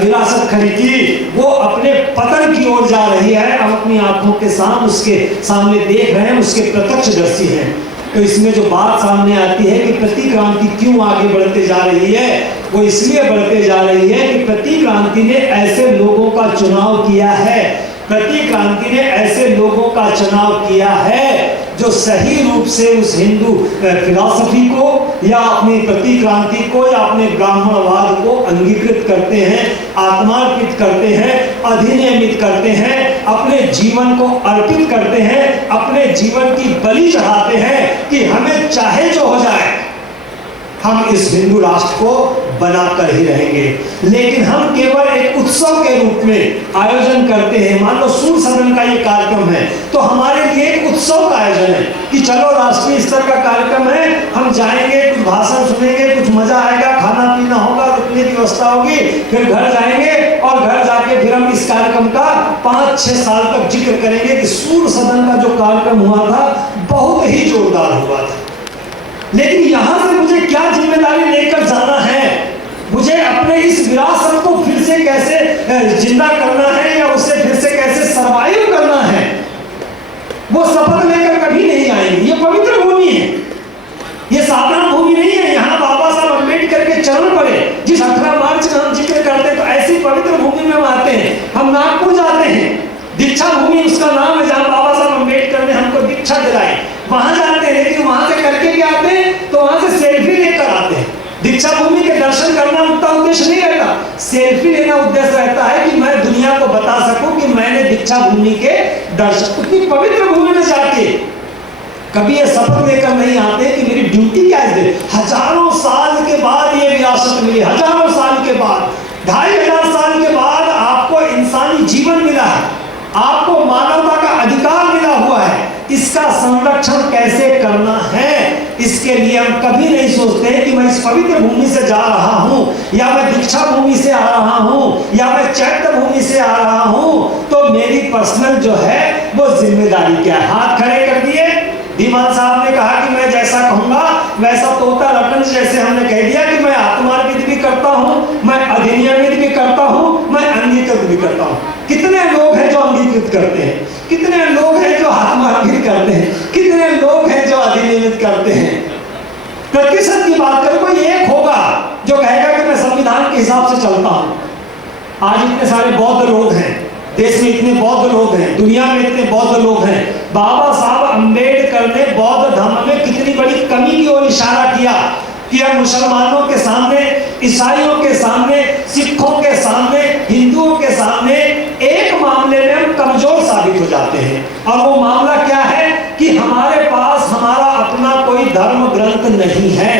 विरासत खड़ी की, वो अपने पतन की ओर जा रही है। हम अपनी आंखों के सामने उसके सामने देख रहे हैं, उसके प्रत्यक्षदर्शी हैं। तो इसमें जो बात सामने आती है कि प्रतिक्रांति क्यों आगे बढ़ते जा रही है, वो इसलिए बढ़ते जा रही है कि प्रतिक्रांति ने ऐसे लोगों का चुनाव किया है, प्रतिक्रांति ने ऐसे लोगों का चुनाव किया है जो सही रूप से उस हिंदू फिलॉसफी को या अपनी प्रतिक्रांति को या अपने ब्राह्मणवाद को अंगीकृत करते हैं, आत्मार्पित करते हैं, अधिनियमित करते हैं, अपने जीवन को अर्पित करते हैं, अपने जीवन की बलि चढ़ाते हैं कि हमें चाहे जो हो जाए, हम इस हिंदू राष्ट्र को बनाकर ही रहेंगे। लेकिन हम केवल एक उत्सव के रूप में आयोजन करते हैं। मान लो सूर्य सदन का ये कार्यक्रम है, तो हमारे लिए एक उत्सव का आयोजन है कि चलो राष्ट्रीय स्तर का कार्यक्रम है, हम जाएंगे, कुछ भाषण सुनेंगे, कुछ मजा आएगा, खाना पीना होगा, रुकने की व्यवस्था होगी, फिर घर जाएंगे और घर जाके फिर हम इस कार्यक्रम का 5-6 साल तक जिक्र करेंगे कि सूर्य सदन का जो कार्यक्रम हुआ था बहुत ही जोरदार हुआ था। लेकिन यहां से मुझे क्या जिम्मेदारी लेकर जाना है, मुझे अपने इस विरासत को फिर से कैसे जिंदा करना है या उसे फिर से कैसे सरवाइव करना है, वो शपथ लेकर कभी नहीं आएंगे। ये पवित्र भूमि है, ये साधारण भूमि नहीं है। यहाँ बाबा साहब अम्बेडकर के चरण पड़े, जिस 18 मार्च का हम जिक्र करते हैं, तो ऐसी पवित्र भूमि में हम आते हैं। हम नागपुर जाते हैं, दीक्षा भूमि उसका नाम है, जहाँ बाबा साहब अम्बेडकर ने हमको दीक्षा दिलाई, वहां जाते हैं। लेकिन वहां से करके क्या आते हैं, तो वहां से सेल्फी लेकर आते हैं। दीक्षा भूमि के दर्शन करना उनका उद्देश्य नहीं रहता, सेल्फी लेना उद्देश्य रहता है कि मैं दुनिया को बता सकूं कि मैंने दीक्षा भूमि के दर्शन, उतनी पवित्र भूमि में जाके कभी ये शपथ लेकर नहीं आते कि मेरी ड्यूटी क्या है। हजारों साल के बाद ये विरासत मिली, हजारों साल के बाद, 2500 साल के बाद आपको इंसानी जीवन मिला है, आपको मानवता का अधिकार मिला हुआ है। इसका संरक्षण कैसे करना है, इसके लिए हम कभी नहीं सोचते कि मैं इस पवित्र भूमि से जा रहा हूं, या मैं दीक्षा भूमि से आ रहा हूं, या मैं चैत्य भूमि से आ रहा हूं, तो मेरी पर्सनल जो है वो जिम्मेदारी क्या है। हाथ खड़े कर दिए, धीमान साहब ने कहा कि मैं जैसा कहूंगा वैसा तोता रटन जैसे हमने कह दिया कि मैं आत्मार्पित भी करता हूं, मैं अधिनियमित भी करता हूं, मैं अंगीकृत भी करता हूं। कितने लोग हैं जो अंगीकृत करते हैं, कितने लोग हैं जो आत्मार्पित करते हैं, कितने लोग हैं जो अधिनियमित करते हैं। प्रतिशत की बात करें, कोई एक होगा जो कहेगा कि मैं संविधान के हिसाब से चलता हूं। आज इतने सारे बौद्ध लोग हैं, देश में इतने बौद्ध लोग हैं, दुनिया में इतने बौद्ध लोग हैं। बाबा साहब अम्बेडकर ने बौद्ध धर्म में कितनी बड़ी कमी की ओर इशारा किया कि हम मुसलमानों के सामने, ईसाइयों के सामने, सिखों के सामने, हिंदुओं के सामने एक मामले में हम कमजोर साबित हो जाते हैं। और वो मामला क्या है कि हमारे पास हमारा अपना कोई धर्म ग्रंथ नहीं है।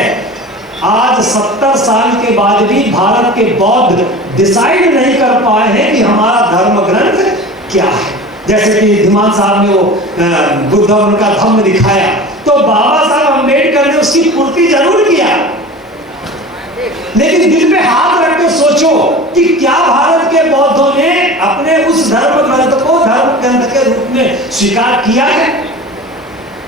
आज 70 साल के बाद भी भारत के बौद्ध डिसाइड नहीं कर पाए हैं कि हमारा धर्म ग्रंथ क्या है। जैसे कि धीमान साहब ने वो बुद्ध उनका धम्म दिखाया, तो बाबा साहब अम्बेडकर ने उसकी पूर्ति जरूर किया, लेकिन दिल पे हाथ रख के सोचो कि क्या भारत के बौद्धों ने अपने उस धर्म ग्रंथ को धर्म ग्रंथ के रूप में स्वीकार किया है?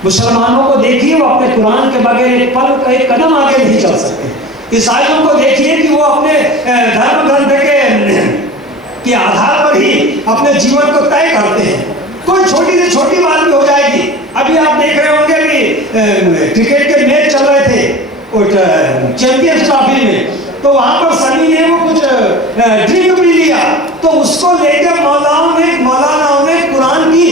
मुसलमानों को देखिए, वो अपने कुरान के बगैर एक पल एक कदम आगे नहीं चल सकते। ईसाइयों को देखिए कि वो अपने धर्म ग्रंथ के आधार पर ही अपने जीवन को तय करते हैं। कोई छोटी से छोटी बात भी हो जाएगी। अभी आप देख रहे होंगे कि क्रिकेट के मैच चल रहे थे चैंपियंस ट्रॉफी में, तो वहां पर सभी ने वो कुछ ड्रिंक भी लिया, तो उसको लेकर मौलानाओं ने कुरान की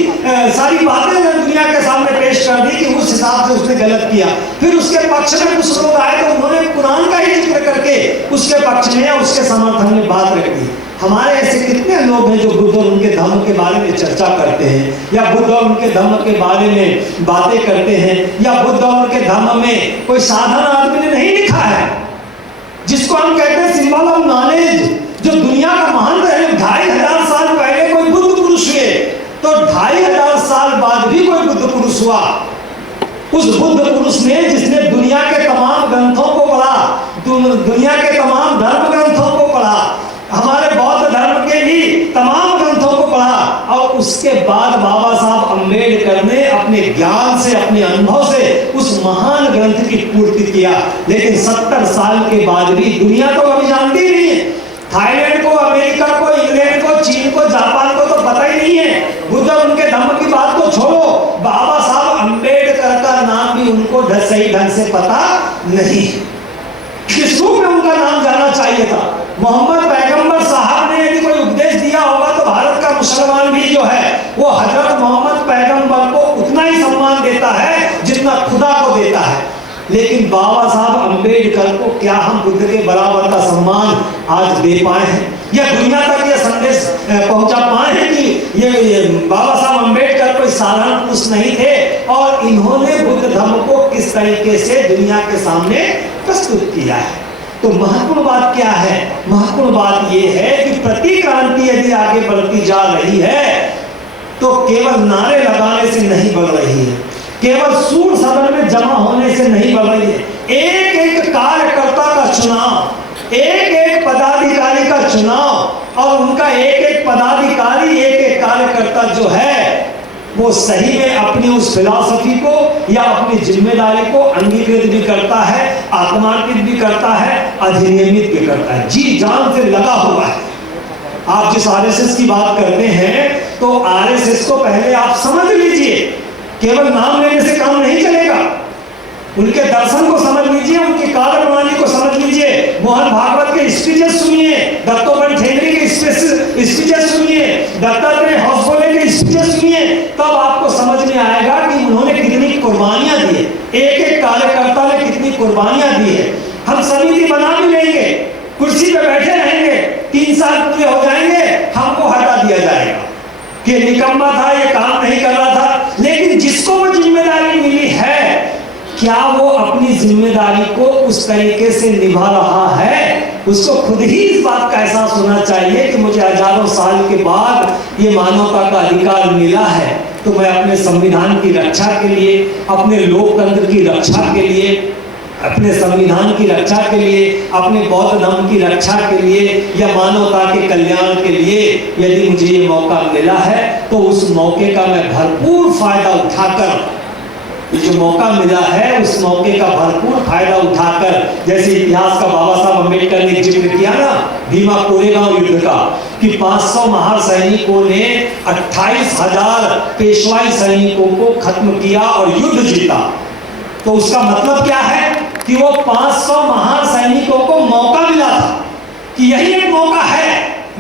सारी बातें दुनिया के सामने पेश कर दी कि उस हिसाब से उसने गलत किया। फिर उसके पक्ष में कुछ लोग आए तो उन्होंने कुरान का ही जिक्र करके उसके पक्ष में या उसके समर्थन में बात रख दी। हमारे ऐसे कितने लोग हैं जो बुद्ध और उनके धर्म के बारे में चर्चा करते हैं, या बुद्ध और उनके धर्म के बारे में बातें करते हैं, या बुद्ध और उनके धर्म में कोई साधारण आदमी ने नहीं लिखा है, जिसको हम कहते हैं सिंबल ऑफ नॉलेज, जो दुनिया का महान है। 2500 साल पहले कोई बुद्ध पुरुष हुए तो 2500 साल बाद भी कोई बुद्ध पुरुष हुआ। उस बुद्ध पुरुष ने, जिसने दुनिया के तमाम ग्रंथों को पढ़ा, दुनिया के तमाम धर्म ग्रंथों को पढ़ा, हमारे बौद्ध धर्म के भी तमाम ग्रंथों को पढ़ा, और उसके बाद बाबा साहब अम्बेडकर ने अपने ज्ञान से, अपने अनुभव से उस महान ग्रंथ की पूर्ति किया। लेकिन 70 साल के बाद भी दुनिया तो अभी जानती नहीं है। थाईलैंड को, अमेरिका को, इंग्लैंड को, चीन को, जापान को तो पता ही नहीं है। बुद्ध उनके धर्म की बात तो छोड़ो, बाबा साहब अम्बेडकर का नाम भी उनको सही ढंग से पता नहीं। किस रूप में उनका नाम जाना चाहिए था। मोहम्मद पैगंबर साहब ने यदि कोई उपदेश दिया होगा तो भारत का मुसलमान भी जो है वो हजरत मोहम्मद पैगंबर को उतना ही सम्मान देता है जितना खुदा को देता है। लेकिन बाबा साहब अम्बेडकर को क्या हम बुद्ध के बराबर का सम्मान आज दे पाए हैं, या दुनिया तक ये संदेश पहुंचा पाए हैं कि ये बाबा साहब अम्बेडकर कोई साधारण पुरुष नहीं थे, और इन्होंने बुद्ध धर्म को किस तरीके से दुनिया के सामने प्रस्तुत किया है। तो महत्वपूर्ण बात क्या है? महत्वपूर्ण बात यह है कि प्रतिक्रांति यदि आगे बढ़ती जा रही है तो केवल नारे लगाने से नहीं बढ़ रही है, केवल सूर सदन में जमा होने से नहीं बढ़ रही है। एक एक कार्यकर्ता का चुनाव, एक एक पदाधिकारी का चुनाव, और उनका एक एक पदाधिकारी, एक एक कार्यकर्ता जो है वो सही में अपनी उस फिलॉसफी को या अपनी जिम्मेदारी को अंगीकृत भी करता है, आत्मार्पित भी करता है, अधिनियमित भी करता है, जी जान से लगा हुआ है। आप जिस आरएसएस की बात करते हैं तो आरएसएस को पहले आप समझ लीजिए, केवल नाम लेने से काम नहीं चलेगा। उनके दर्शन को समझ लीजिए, उनकी कार्य प्रणाली को समझ लीजिए, मोहन भागवत के स्पीचेस सुनिए, दत्तोपंत ठेंगड़ी के स्पीचेस सुनिए, दत्तात्रेय हौसले के स्पीचेस सुनिए, तब आपको समझ में आएगा कि उन्होंने कितनी कुर्बानियां दी है, एक एक कार्यकर्ता ने कितनी कुर्बानियां दी है। हम समिति बना भी लेंगे, कुर्सी पे बैठे रहेंगे, 3 साल पूरे हो जाएंगे, हमको हटा दिया जाएगा कि निकम्मा था, ये काम नहीं कर रहा था। लेकिन जिसको वो जिम्मेदारी मिली है, क्या वो अपनी जिम्मेदारी को उस तरीके से निभा रहा है? उसको खुद ही इस बात का एहसास होना चाहिए कि मुझे हजारों साल के बाद ये मानवता का अधिकार मिला है, तो मैं अपने संविधान की रक्षा के लिए, अपने लोकतंत्र की रक्षा के लिए, अपने संविधान की रक्षा के लिए, अपने बौद्ध धर्म की रक्षा के लिए, या मानवता के कल्याण के लिए यदि मुझे ये मौका मिला है तो उस मौके का मैं भरपूर फायदा उठाकर, ये जो मौका मिला है उस मौके का भरपूर फायदा उठाकर, जैसे इतिहास का बाबा साहब अम्बेडकर ने जिक्र किया ना भीमा कोरेगांव युद्ध का, कि 500 महार सैनिकों ने 28,000 पेशवाई सैनिकों को खत्म किया और युद्ध जीता। तो उसका मतलब क्या है कि वो 500 महान सैनिकों को मौका मिला था कि यही एक मौका है,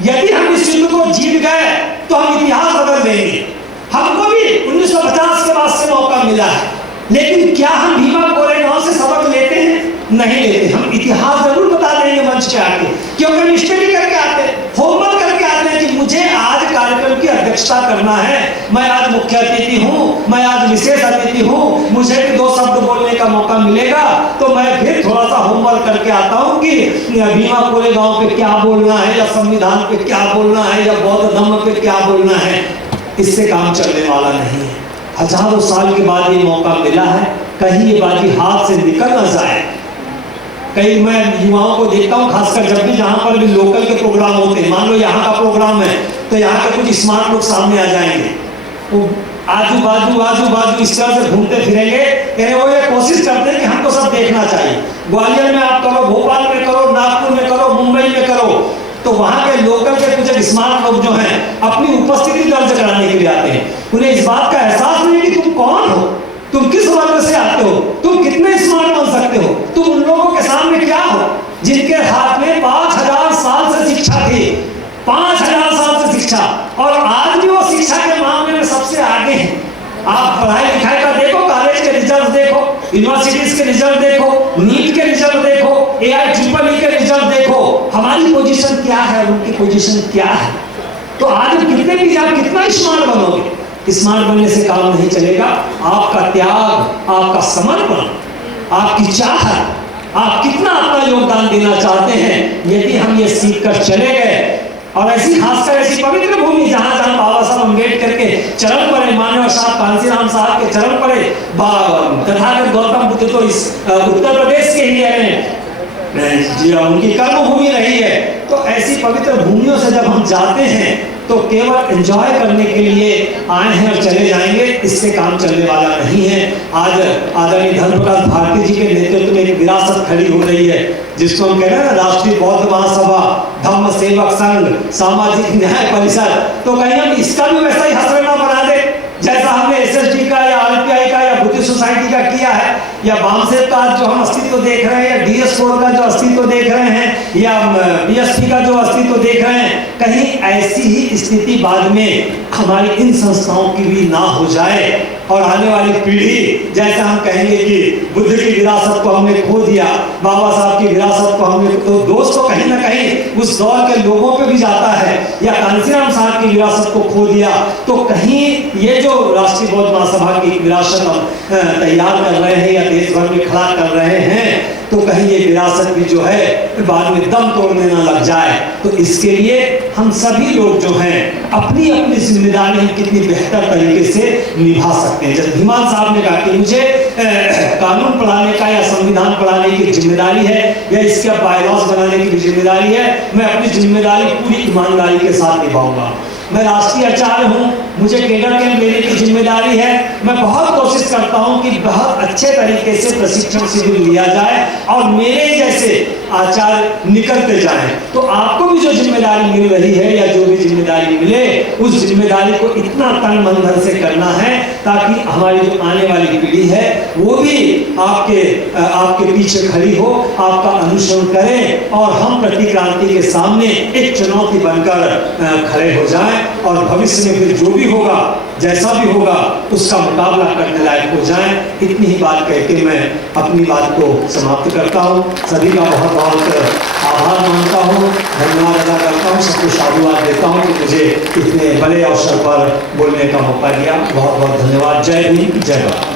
यदि हम इस युद्ध को जीत गए तो हम इतिहास बदल देंगे। हमको भी 1950 के बाद से मौका मिला है, लेकिन क्या हम भीमा कोरेगांव से सबक लेते हैं? नहीं लेते। हम इतिहास जरूर बता देंगे मंच पे आके, क्योंकि हम स्टडी करके आते हैं, होमवर्क करके आते हैं कि मुझे आज कार्यक्रम की अध्यक्षता करना है, मैं आज मुख्य अतिथि हूँ, मैं आज विशेष अतिथि हूँ, मुझे भी 2 शब्द बोलने का मौका मिलेगा, तो मैं फिर थोड़ा सा होमवर्क करके आता हूँ कि भीमा कोरेगांव पे क्या बोलना है, या संविधान पे क्या बोलना है, या बौद्ध धर्म पे क्या बोलना है। इससे काम चलने वाला नहीं है। हजारों साल के बाद ये मौका मिला है, कहीं ये बाजी हाथ से निकल ना जाए। कई मैं युवाओं को देखता हूँ, खासकर जब भी जहाँ पर भी लोकल के प्रोग्राम होते हैं, मान लो यहाँ का प्रोग्राम है तो यहाँ के कुछ स्मार्ट लोग सामने आ जाएंगे, वो आजू बाजू इस तरह से घूमते फिरेंगे, यानी वो ये कोशिश करते हैं कि हमको सब देखना चाहिए। ग्वालियर में आप करो, भोपाल में करो, नागपुर में करो, मुंबई में करो, तो वहां के लोकल के कुछ स्मार्ट लोग जो हैं अपनी उपस्थिति दर्ज कराने के लिए आते हैं। उन्हें इस बात का एहसास नहीं कि तुम कौन हो, तुम किस वर्ग से आते हो, तुम कितने स्मार्ट बन सकते हो, तुम उन लोगों के सामने क्या हो जिनके हाथ में 5000 साल से शिक्षा थी, 5000 साल से शिक्षा, और आज भी वो शिक्षा के मामले में सबसे आगे हैं। आप पढ़ाई लिखाई का देखो, कॉलेज के रिजल्ट देखो, यूनिवर्सिटीज के रिजल्ट देखो, नीट के रिजल्ट देखो, AIEEE के रिजल्ट देखो, हमारी पोजीशन क्या है, उनकी पोजीशन क्या है। तो आज कितने भी आप कितना स्मार्ट बनोगे, स्मार्ट बनने से काम नहीं चलेगा। आपका त्याग, आपका समर्पण, आपकी चाहत, आप कितना अपना योगदान देना चाहते हैं, यदि हम ये सीख कर चले गए, और ऐसी खासकर ऐसी पवित्र भूमि जहां जहां बाबा साहब अम्बेडकर के चरण पड़े, मानव साहब कांसीराम साहब के चरण पड़े, तथागत गौतम बुद्ध तो इस उत्तर प्रदेश के ही है, उनकी कर्म भूमि रही है। तो ऐसी पवित्र भूमियों से जब हम जाते हैं तो केवल एंजॉय करने के लिए आए हैं और चले जाएंगे, इससे काम चलने वाला नहीं है। आज आदरणीय धर्मप्रकाश भारती जी के नेतृत्व में एक विरासत खड़ी हो रही है, जिसको हम कह रहे हैं ना, राष्ट्रीय बौद्ध महासभा, धम्म सेवक संघ, सामाजिक न्याय परिषद। तो कहीं हम इसका भी वैसा ही हसरना बना दे जैसा हमने SST का या RPI का या बुद्धिस्ट सोसाइटी का किया है, या वामसेव का जो हम अस्तित्व देख रहे हैं, या DS4 का जो अस्तित्व देख रहे हैं, या BSP का जो अस्तित्व देख रहे हैं। कहीं ऐसी ही स्थिति बाद में हमारी इन संस्थाओं की भी ना हो जाए, और आने वाली पीढ़ी जैसा हम कहेंगे कि बुद्ध की विरासत को हमने खो दिया, बाबा साहब की विरासत को हमने, तो दोस्त तो कहीं ना कहीं उस दौर के लोगों पे भी जाता है, या कांसीराम साहब की विरासत को खो दिया, तो कहीं ये जो राष्ट्रीय बौद्ध महासभा की विरासत हम तैयार कर रहे हैं या देश भर में खड़ा कर रहे हैं, तो कहीं ये विरासत भी जो है बाद में दम तोड़ने ना लग जाए। तो इसके लिए हम सभी लोग जो हैं अपनी अपनी जिम्मेदारी कितनी बेहतर तरीके से निभा सकते हैं। जैसे धीमान साहब ने कहा कि मुझे कानून पढ़ाने का या संविधान पढ़ाने की जिम्मेदारी है, या इसके बायलॉज बनाने की भी जिम्मेदारी है, मैं अपनी जिम्मेदारी पूरी ईमानदारी के साथ निभाऊंगा। मैं राष्ट्रीय आचार्य हूँ, मुझे केडर कैंप लेने की जिम्मेदारी है, मैं बहुत कोशिश करता हूँ कि बहुत अच्छे तरीके से प्रशिक्षण शिविर लिया जाए और मेरे जैसे आचार्य निकलते जाएं। तो आपको भी जो जिम्मेदारी मिल रही है या जो भी जिम्मेदारी मिले, उस जिम्मेदारी को इतना तन मन धन से करना है ताकि हमारी जो आने वाली पीढ़ी है वो भी आपके पीछे खड़ी हो, आपका अनुसरण करें, और हम प्रतिक्रांति के सामने एक चुनौती बनकर खड़े हो जाएं, और भविष्य में फिर जो भी होगा, जैसा भी होगा, उसका मुकाबला करने लायक हो जाएं। इतनी ही बात कह के मैं अपनी बात को समाप्त करता हूँ। सभी का बहुत बहुत आभार मानता हूँ, धन्यवाद अदा करता हूँ, सबको साधुवाद देता हूँ कि मुझे इतने बड़े अवसर पर बोलने का मौका दिया। बहुत बहुत धन्यवाद। जय भीम, जय भारत।